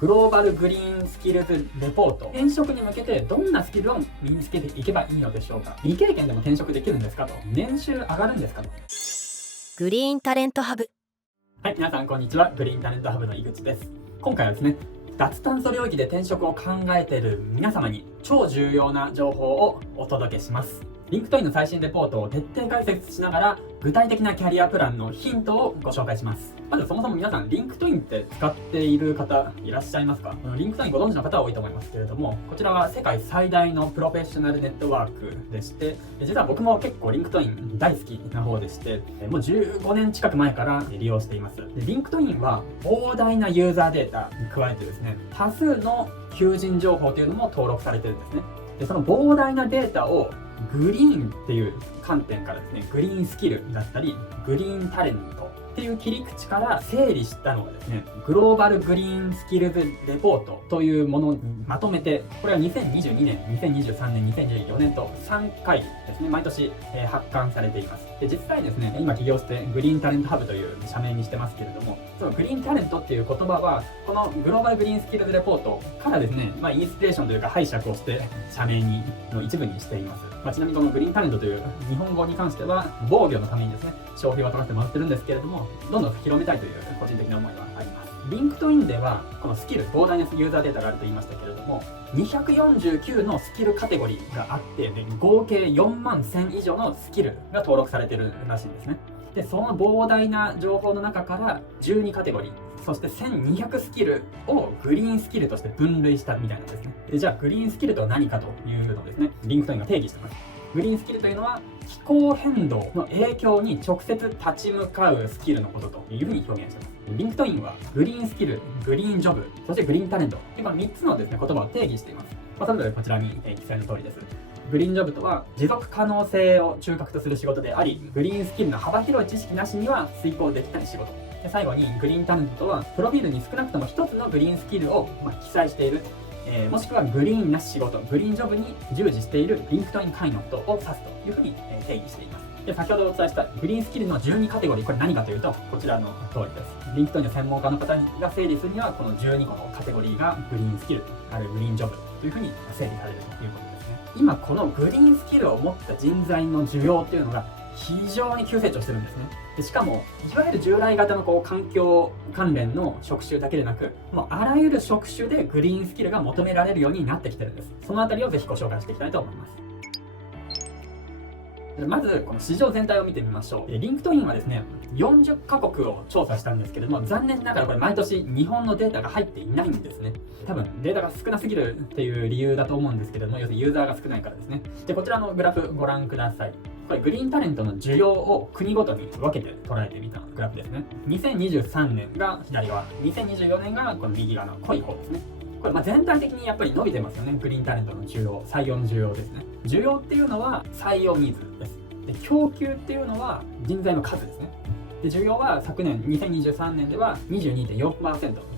グローバルグリーンスキルズレポート。転職に向けてどんなスキルを身につけていけばいいのでしょうか。未経験でも転職できるんですかと。年収上がるんですかと。グリーンタレントハブ。はい、皆さんこんにちは。グリーンタレントハブの井口です。今回はですね、脱炭素領域で転職を考えている皆様に超重要な情報をお届けします。リンクトインの最新レポートを徹底解説しながら具体的なキャリアプランのヒントをご紹介します。まずそもそも皆さんリンクトインって使っている方いらっしゃいますか？リンクトインご存知の方は多いと思いますけれども、こちらは世界最大のプロフェッショナルネットワークでして、実は僕も結構リンクトイン大好きな方でして、もう15年近く前から利用しています。でリンクトインは膨大なユーザーデータに加えてですね、多数の求人情報というのも登録されてるんですね。でその膨大なデータをグリーンっていう観点からですね、グリーンスキルだったりグリーンタレントっていう切り口から整理したのがですね、グローバルグリーンスキルズレポートというものにまとめて、これは2022年、2023年、2024年と3回ですね、毎年発刊されています。で実際ですね、今起業してグリーンタレントハブという社名にしてますけれども、そのグリーンタレントっていう言葉はこのグローバルグリーンスキルズレポートからですね、インスピレーションというか拝借をして社名の一部にしています。ちなみにこのグリーンタレントという日本語に関しては防御のためにですね、商標を取らせてもらってるんですけれども、どんどん広めたいという個人的な思いはあります。リンクトインではこのスキル、膨大なユーザーデータがあると言いましたけれども、249のスキルカテゴリーがあって、合計4万1000以上のスキルが登録されているらしいんですね。でその膨大な情報の中から12カテゴリー、そして1200スキルをグリーンスキルとして分類したみたいなんですね。でじゃあグリーンスキルとは何かというのをですね、リンクトインが定義してます。グリーンスキルというのは気候変動の影響に直接立ち向かうスキルのことというふうに表現しています。リンクトインはグリーンスキル、グリーンジョブ、そしてグリーンタレントという3つのですね、言葉を定義しています。それぞれこちらに記載の通りです。グリーンジョブとは持続可能性を中核とする仕事であり、グリーンスキルの幅広い知識なしには遂行できない仕事。で最後にグリーンタレントとはプロフィールに少なくとも1つのグリーンスキルを記載している、もしくはグリーンな仕事、グリーンジョブに従事しているリンクトイン会員のことを指すというふうに定義しています。で先ほどお伝えしたグリーンスキルの12カテゴリー、これ何かというとこちらの通りです。リンクトインの専門家の方が整理するにはこの12個のカテゴリーがグリーンスキル、あるいはグリーンジョブというふうに整理されるということですね。今このグリーンスキルを持った人材の需要っていうのが非常に急成長してるんですね。でしかもいわゆる従来型の環境関連の職種だけでなく、もうあらゆる職種でグリーンスキルが求められるようになってきてるんです。そのあたりをぜひご紹介していきたいと思います。まずこの市場全体を見てみましょう。リンクトインはですね、40カ国を調査したんですけれども、残念ながらこれ毎年日本のデータが入っていないんですね。多分データが少なすぎるっていう理由だと思うんですけれども、要するにユーザーが少ないからですね。でこちらのグラフご覧ください。これグリーンタレントの需要を国ごとに分けて捉えてみたグラフですね。2023年が左側、2024年がこの右側の濃い方ですね。これ全体的にやっぱり伸びてますよね。グリーンタレントの需要、採用の需要ですね。需要っていうのは採用ニーズです。で供給っていうのは人材の数ですね。で需要は昨年2023年では 22.4%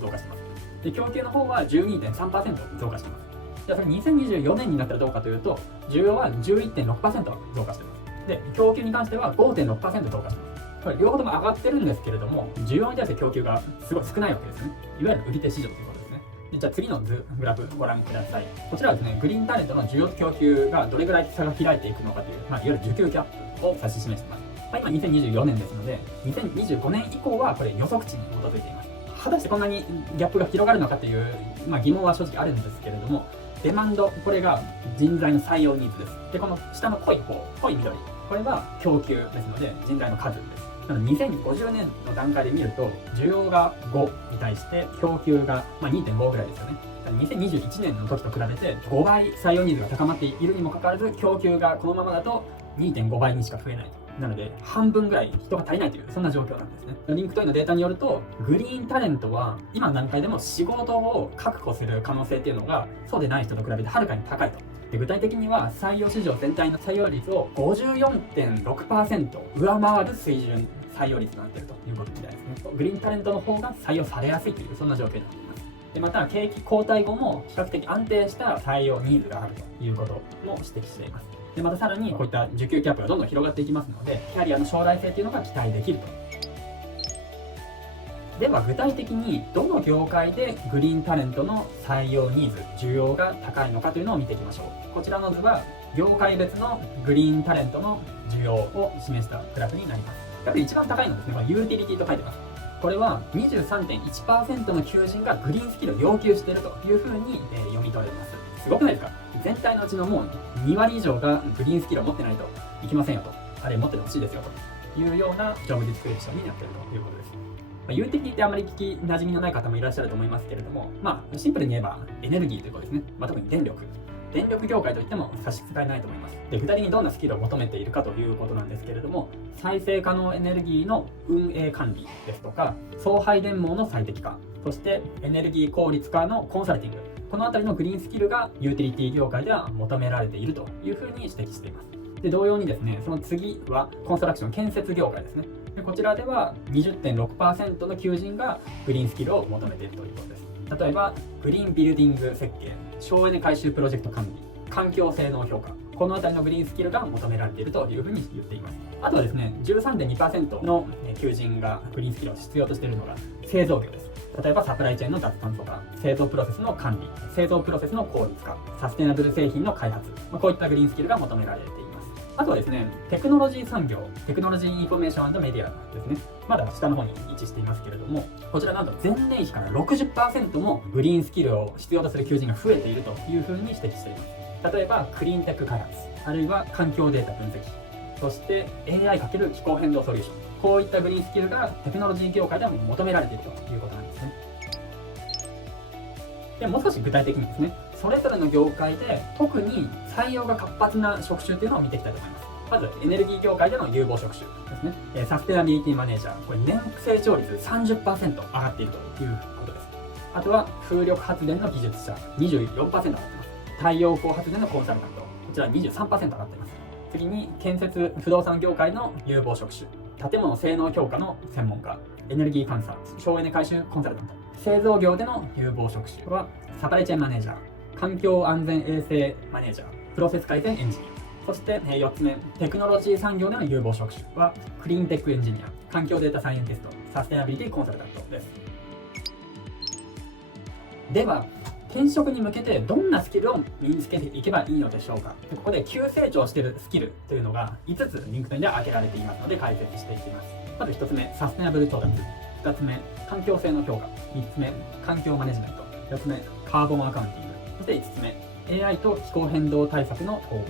増加してます。で供給の方は 12.3% 増加してます。じゃあそれ2024年になったらどうかというと、需要は 11.6% 増加してます。で供給に関しては 5.6% 増加してます。これ両方とも上がってるんですけれども、需要に対して供給がすごい少ないわけですね。いわゆる売り手市場ということですね。じゃあ次のグラフご覧ください。こちらはですね、グリーンタレントの需要と供給がどれぐらい差が開いていくのかという、いわゆる需給ギャップを指し示しています。今2024年ですので、2025年以降はこれ予測値に基づいています。果たしてこんなにギャップが広がるのかという、疑問は正直あるんですけれども、デマンド、これが人材の採用ニーズです。でこの下の濃い方、濃い緑、これが供給ですので人材の数です。なので2050年の段階で見ると、需要が5に対して供給が 2.5 ぐらいですよね。2021年の時と比べて5倍採用ニーズが高まっているにもかかわらず、供給がこのままだと 2.5 倍にしか増えない。なので半分ぐらい人が足りないという、そんな状況なんですね。リンクトインのデータによると、グリーンタレントは今の段階でも仕事を確保する可能性っていうのがそうでない人と比べてはるかに高いと。で具体的には採用市場全体の採用率を 54.6% 上回る水準採用率となっているということみたいですね。グリーンタレントの方が採用されやすいという、そんな状況になっています。でまた景気後退後も比較的安定した採用ニーズがあるということも指摘しています。でまたさらにこういった需給ギャップがどんどん広がっていきますので、キャリアの将来性というのが期待できると。では具体的にどの業界でグリーンタレントの採用ニーズ、需要が高いのかというのを見ていきましょう。こちらの図は業界別のグリーンタレントの需要を示したグラフになります。やっぱり一番高いのはですね、このユーティリティと書いてます。これは 23.1% の求人がグリーンスキルを要求しているというふうに読み取れます。すごくないですか？全体のうちのもう2割以上がグリーンスキルを持ってないといけませんよと、あれ持っててほしいですよというようなジョブディスクリプションになっているということです。ユーティリティってあまり聞き馴染みのない方もいらっしゃると思いますけれども、シンプルに言えばエネルギーということですね。特に電力業界といっても差し支えないと思います。で、具体的にどんなスキルを求めているかということなんですけれども、再生可能エネルギーの運営管理ですとか、送配電網の最適化、そしてエネルギー効率化のコンサルティング、このあたりのグリーンスキルがユーティリティ業界では求められているというふうに指摘しています。で、同様にですね、その次はコンストラクション建設業界ですね。で、こちらでは 20.6% の求人がグリーンスキルを求めているということです。例えばグリーンビルディング設計、省エネ改修プロジェクト管理、環境性能評価、このあたりのグリーンスキルが求められているというふうに言っています。あとはですね、13.2% の求人がグリーンスキルを必要としているのが製造業です。例えばサプライチェーンの脱炭素化、製造プロセスの管理、製造プロセスの効率化、サステナブル製品の開発、こういったグリーンスキルが求められています。あとはですね、テクノロジー産業、テクノロジーインフォメーション&メディアですね。まだ下の方に位置していますけれども、こちらなんと前年比から 60% もグリーンスキルを必要とする求人が増えているというふうに指摘しています。例えばクリーンテック開発、あるいは環境データ分析、そして AI× 気候変動ソリューション、こういったグリーンスキルがテクノロジー業界では求められているということなんですね。でもう少し具体的にですね、それぞれの業界で特に採用が活発な職種というのを見ていきたいと思います。まずエネルギー業界での有望職種ですね。サステナビリティマネージャー、これ年成長率 30% 上がっているということです。あとは風力発電の技術者 24% 上がっています。太陽光発電のコンサルタント、こちら 23% 上がっています。次に建設不動産業界の有望職種、建物性能評価の専門家、エネルギー監査、省エネ改修コンサルタント。製造業での有望職種はサプライチェーンマネージャー、環境安全衛生マネージャー、プロセス改善エンジニア。そして4つ目、テクノロジー産業での有望職種はクリーンテックエンジニア、環境データサイエンティスト、サステナビリティコンサルタントです。では転職に向けてどんなスキルを身につけていけばいいのでしょうか。ここで急成長しているスキルというのが5つリンクトインで挙げられていますので解説していきます。まず1つ目、サステナブル調達。2つ目、環境性の評価。3つ目、環境マネジメント。4つ目、カーボンアカウンティング。そして5つ目、AI と気候変動対策の統合。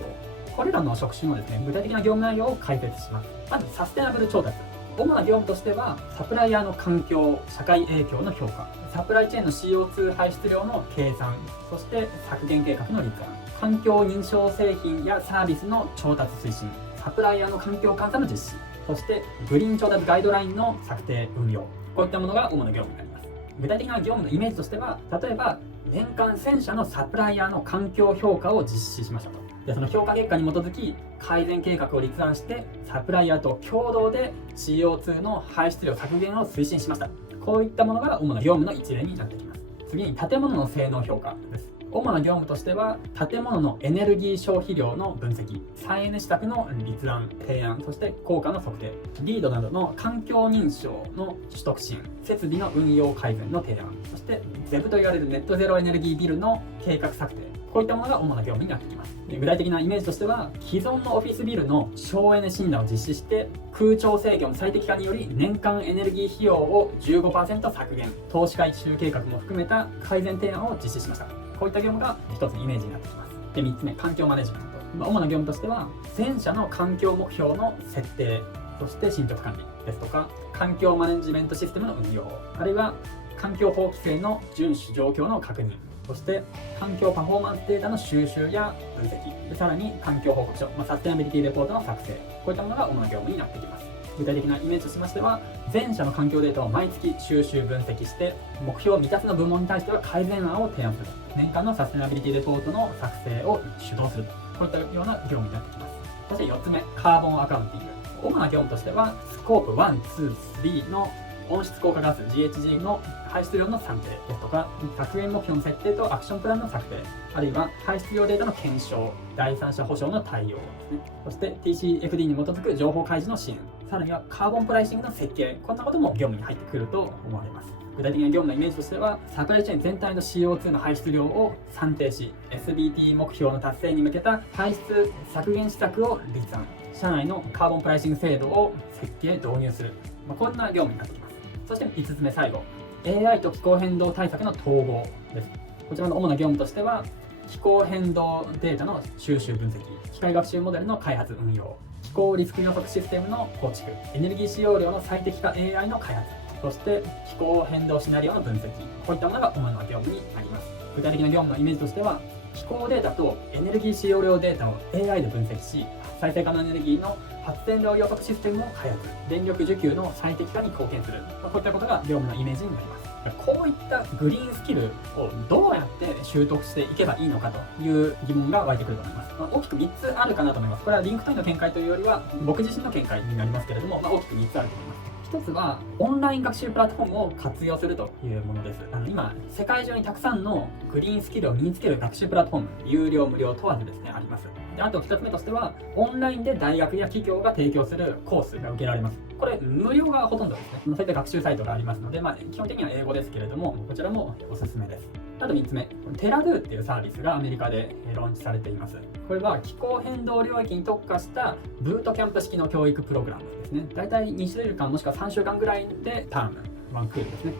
これらの職種のですね、具体的な業務内容を解説します。まずサステナブル調達。主な業務としてはサプライヤーの環境・社会影響の評価、サプライチェーンの CO2 排出量の計算、そして削減計画の立案、環境認証製品やサービスの調達推進、サプライヤーの環境監査の実施、そしてグリーン調達ガイドラインの策定・運用、こういったものが主な業務になります。具体的な業務のイメージとしては、例えば年間1000社のサプライヤーの環境評価を実施しましたと。で、その評価結果に基づき改善計画を立案してサプライヤーと共同で CO2 の排出量削減を推進しました。こういったものが主な業務の一例になってきます。次に建物の性能評価です。主な業務としては建物のエネルギー消費量の分析、再エネ施策の立案・提案、そして効果の測定、リードなどの環境認証の取得支援、設備の運用改善の提案、そしてZEBと言われるネットゼロエネルギービルの計画策定、こういったものが主な業務になってきます。具体的なイメージとしては既存のオフィスビルの省エネ診断を実施して空調制御の最適化により年間エネルギー費用を 15% 削減、投資回収計画も含めた改善提案を実施しました。こういった業務が一つイメージになってきます。で、3つ目、環境マネジメント。主な業務としては全社の環境目標の設定、そして進捗管理ですとか環境マネジメントシステムの運用、あるいは環境法規制の遵守状況の確認、そして環境パフォーマンスデータの収集や分析、でさらに環境報告書、サステナビリティレポートの作成、こういったものが主な業務になってきます。具体的なイメージとしましては全社の環境データを毎月収集分析して目標未達の部門に対しては改善案を提案する、年間のサステナビリティレポートの作成を主導する、こういったような業務になってきます。そして4つ目、カーボンアカウンティング。主な業務としてはスコープ1、2、3の温室効果ガス GHG の排出量の算定ですとか削減目標の設定とアクションプランの策定、あるいは排出量データの検証、第三者保証の対応ですね。そして TCFD に基づく情報開示の支援、さらにはカーボンプライシングの設計、こんなことも業務に入ってくると思われます。具体的な業務のイメージとしては、サプライチェーン全体の CO2 の排出量を算定し、SBT 目標の達成に向けた排出削減施策を立案、社内のカーボンプライシング制度を設計導入する、こんな業務になってきます。そして5つ目、最後、AI と気候変動対策の統合です。こちらの主な業務としては、気候変動データの収集分析、機械学習モデルの開発運用、気候リスク予測システムの構築、エネルギー使用量の最適化 AI の開発、そして気候変動シナリオの分析、こういったものが主な業務になります。具体的な業務のイメージとしては、気候データとエネルギー使用量データを AI で分析し、再生可能エネルギーの発電量予測システムを開発、電力需給の最適化に貢献する、こういったことが業務のイメージになります。こういったグリーンスキルをどうやって習得していけばいいのかという疑問が湧いてくると思います。大きく3つあるかなと思います。これはリンクトインの見解というよりは僕自身の見解になりますけれども、大きく3つあると思います。一つはオンライン学習プラットフォームを活用するというものです。今世界中にたくさんのグリーンスキルを身につける学習プラットフォーム、有料無料問わずですねあります。で、あと2つ目としてはオンラインで大学や企業が提供するコースが受けられます。これ無料がほとんどですね。そういった学習サイトがありますので、基本的には英語ですけれども、こちらもおすすめです。あと3つ目、テラドゥっていうサービスがアメリカでローンチされています。これは気候変動領域に特化したブートキャンプ式の教育プログラムですね。だいたい2週間もしくは3週間ぐらいでターム、ワンクールですね。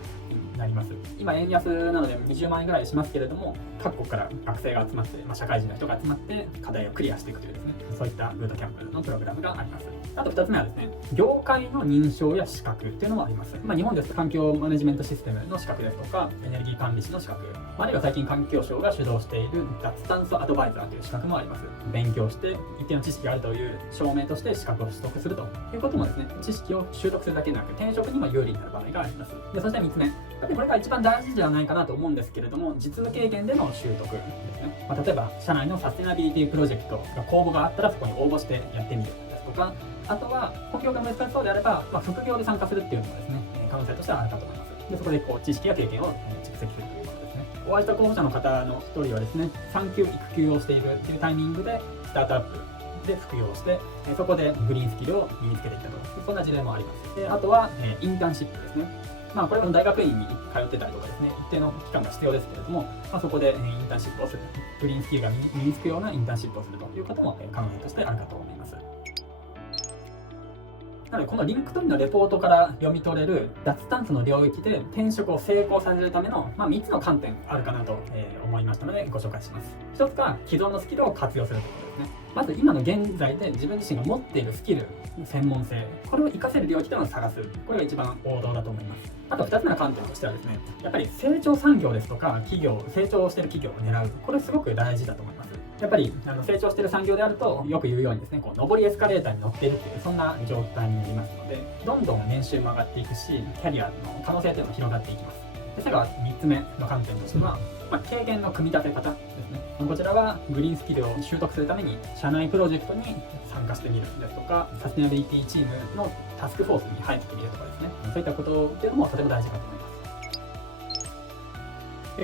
なります。今円安なので20万円ぐらいしますけれども、各国から学生が集まって、社会人の人が集まって課題をクリアしていくというですね、そういったブートキャンプのプログラムがあります。あと2つ目はですね、業界の認証や資格というのもあります。日本ですと環境マネジメントシステムの資格ですとか、エネルギー管理士の資格、あるいは最近環境省が主導している脱炭素アドバイザーという資格もあります。勉強して一定の知識があるという証明として資格を取得するということもですね、知識を習得するだけでなく転職にも有利になる場合があります。で、そして3つ目、これが一番大事ではないかなと思うんですけれども、実務経験での習得ですね。例えば社内のサステナビリティプロジェクトが公募があったらそこに応募してやってみるですとか、あとは本業が難しそうであれば、副業で参加するっていうのもですね、可能性としてはあるかと思います。で、そこで知識や経験を蓄積するということですね。お会いした候補者の方の一人はですね、産休育休をしているっていうタイミングでスタートアップで副業をして、そこでグリーンスキルを身につけていったと、そんな事例もあります。で、あとはインターンシップですね。これも大学院に通ってたりとかですね、一定の期間が必要ですけれども、そこでインターンシップをする、グリーンスキルが身につくようなインターンシップをするということも可能性としてあるかと思います。なので、このリンクトインのレポートから読み取れる脱炭素の領域で転職を成功させるための、3つの観点あるかなと思いましたのでご紹介します。一つが既存のスキルを活用するということですね。まず今の現在で自分自身が持っているスキル、専門性、これを活かせる領域というのを探す。これが一番王道だと思います。あと2つ目の観点としてはですね、やっぱり成長産業ですとか企業、成長している企業を狙う。これすごく大事だと思います。やっぱり成長している産業であると、よく言うようにですね、上りエスカレーターに乗っているっていう、そんな状態になりますので、どんどん年収も上がっていくし、キャリアの可能性というのも広がっていきます。で、最後は3つ目の観点としては、経験の組み立て方ですね。こちらはグリーンスキルを習得するために社内プロジェクトに参加してみるですとか、サステナビリティチームのタスクフォースに入ってみるとかですね、そういったことっていうのもとても大事かと思います。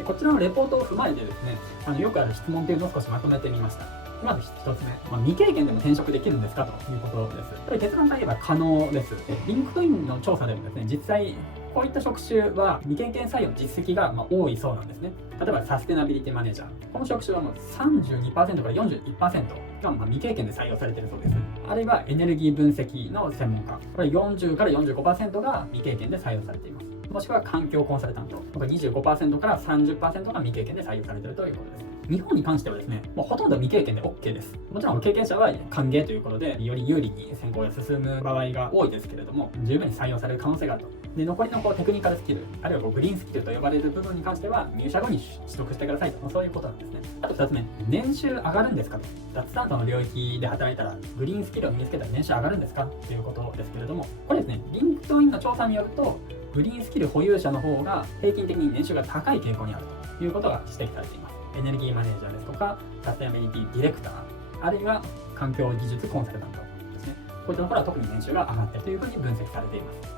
こちらのレポートを踏まえてですね、よくある質問というのを少しまとめてみました。まず1つ目、未経験でも転職できるんですかということです。やっぱり結論から言えば可能です。リンクトインの調査でもですね、実際こういった職種は未経験採用の実績が多いそうなんですね。例えばサステナビリティマネージャー、この職種はもう 32% から 41% が未経験で採用されているそうです。あるいはエネルギー分析の専門家、これ40から 45% が未経験で採用されています。もしくは環境コンサルタント、これ 25% から 30% が未経験で採用されているということです。日本に関してはですね、もうほとんど未経験で OK です。もちろん経験者は歓迎ということで、より有利に選考が進む場合が多いですけれども、十分に採用される可能性があると。で、残りのテクニカルスキル、あるいはグリーンスキルと呼ばれる部分に関しては、入社後に取得してくださいと、そういうことなんですね。あと2つ目、年収上がるんですかと。脱炭素の領域で働いたら、グリーンスキルを身につけたら年収上がるんですかということですけれども、これですね、リンクトインの調査によると、グリーンスキル保有者の方が平均的に年収が高い傾向にあるということが指摘されています。エネルギーマネージャーですとか、サステナビリティディレクター、あるいは環境技術コンサルタントですね。こういったところは特に年収が上がっているというふうに分析されています。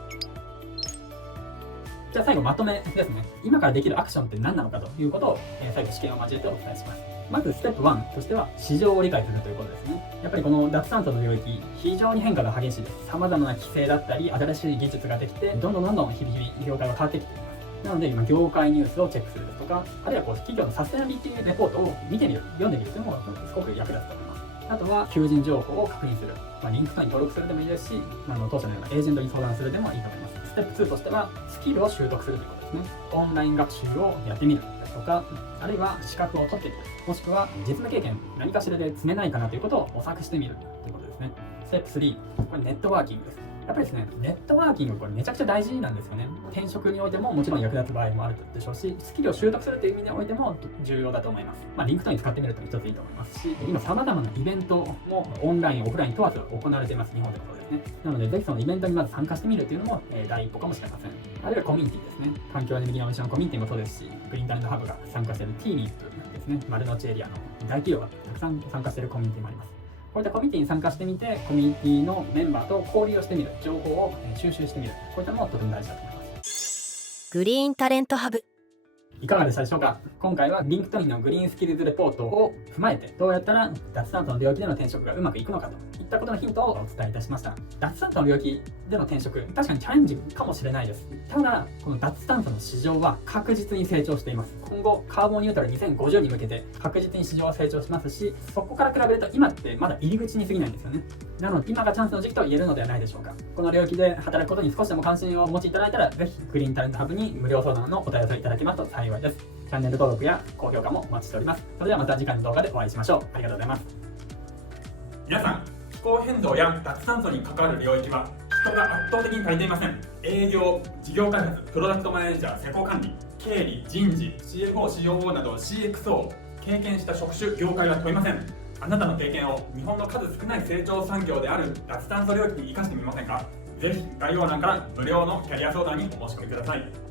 じゃあ最後まとめですね。今からできるアクションって何なのかということを最後試験を交えてお伝えします。まずステップ1としては市場を理解するということですね。やっぱりこの脱炭素の領域、非常に変化が激しいです。様々な規制だったり、新しい技術ができて、どんどん日々業界が変わってきています。なので今業界ニュースをチェックするですとか、あるいは企業のサステナビリティレポートを見てみる、読んでみるというのもすごく役立つと思います。あとは求人情報を確認する、リンクトインに登録するでもいいですし、当社のようなエージェントに相談するでもいいと思います。ステップ2としてはスキルを習得するということですね。オンライン学習をやってみるですとか、あるいは資格を取ってみる、もしくは実務経験何かしらで積めないかなということを模索してみるということですね。ステップ3、これネットワーキングです。やっぱりですね、ネットワーキングこれめちゃくちゃ大事なんですよね。転職においてももちろん役立つ場合もあるでしょうし、スキルを習得するという意味においても重要だと思います。リンクトイン使ってみると一ついいと思いますし、今様々なイベントもオンライン、オフライン問わず行われています。日本でもそうですね。なので、ぜひそのイベントにまず参加してみるというのも第一歩かもしれません。あるいはコミュニティですね。環境エネルギーののコミュニティもそうですし、グリーンタレントハブが参加している TMIP ですね。丸の内エリアの大企業がたくさん参加しているコミュニティもあります。こういったコミュニティに参加してみて、コミュニティのメンバーと交流をしてみる、情報を収集してみる、こういったのもとても大事だと思います。グリーンタレントハブ。いかがでしたでしょうか。今回はリンクトインのグリーンスキルズレポートを踏まえて、どうやったら脱炭素の領域での転職がうまくいくのかといったことのヒントをお伝えいたしました。脱炭素の領域での転職、確かにチャレンジかもしれないです。ただ、この脱炭素の市場は確実に成長しています。今後、カーボンニュートラル2050に向けて確実に市場は成長しますし、そこから比べると今ってまだ入り口に過ぎないんですよね。なので、今がチャンスの時期と言えるのではないでしょうか。この領域で働くことに少しでも関心をお持ちいただいたら、ぜひグリーンタレントハブに無料相談のお問い合わせいただけますと幸いです。チャンネル登録や高評価もお待ちしております。それではまた次回の動画でお会いしましょう。ありがとうございます。皆さん、気候変動や脱炭素に関わる領域は人が圧倒的に足りていません。営業、事業開発、プロダクトマネージャー、施工管理、経理、人事、CFO、COO など CXO、経験した職種、業界は問いません。あなたの経験を日本の数少ない成長産業である脱炭素領域に生かしてみませんか。ぜひ概要欄から無料のキャリア相談にお申し込みください。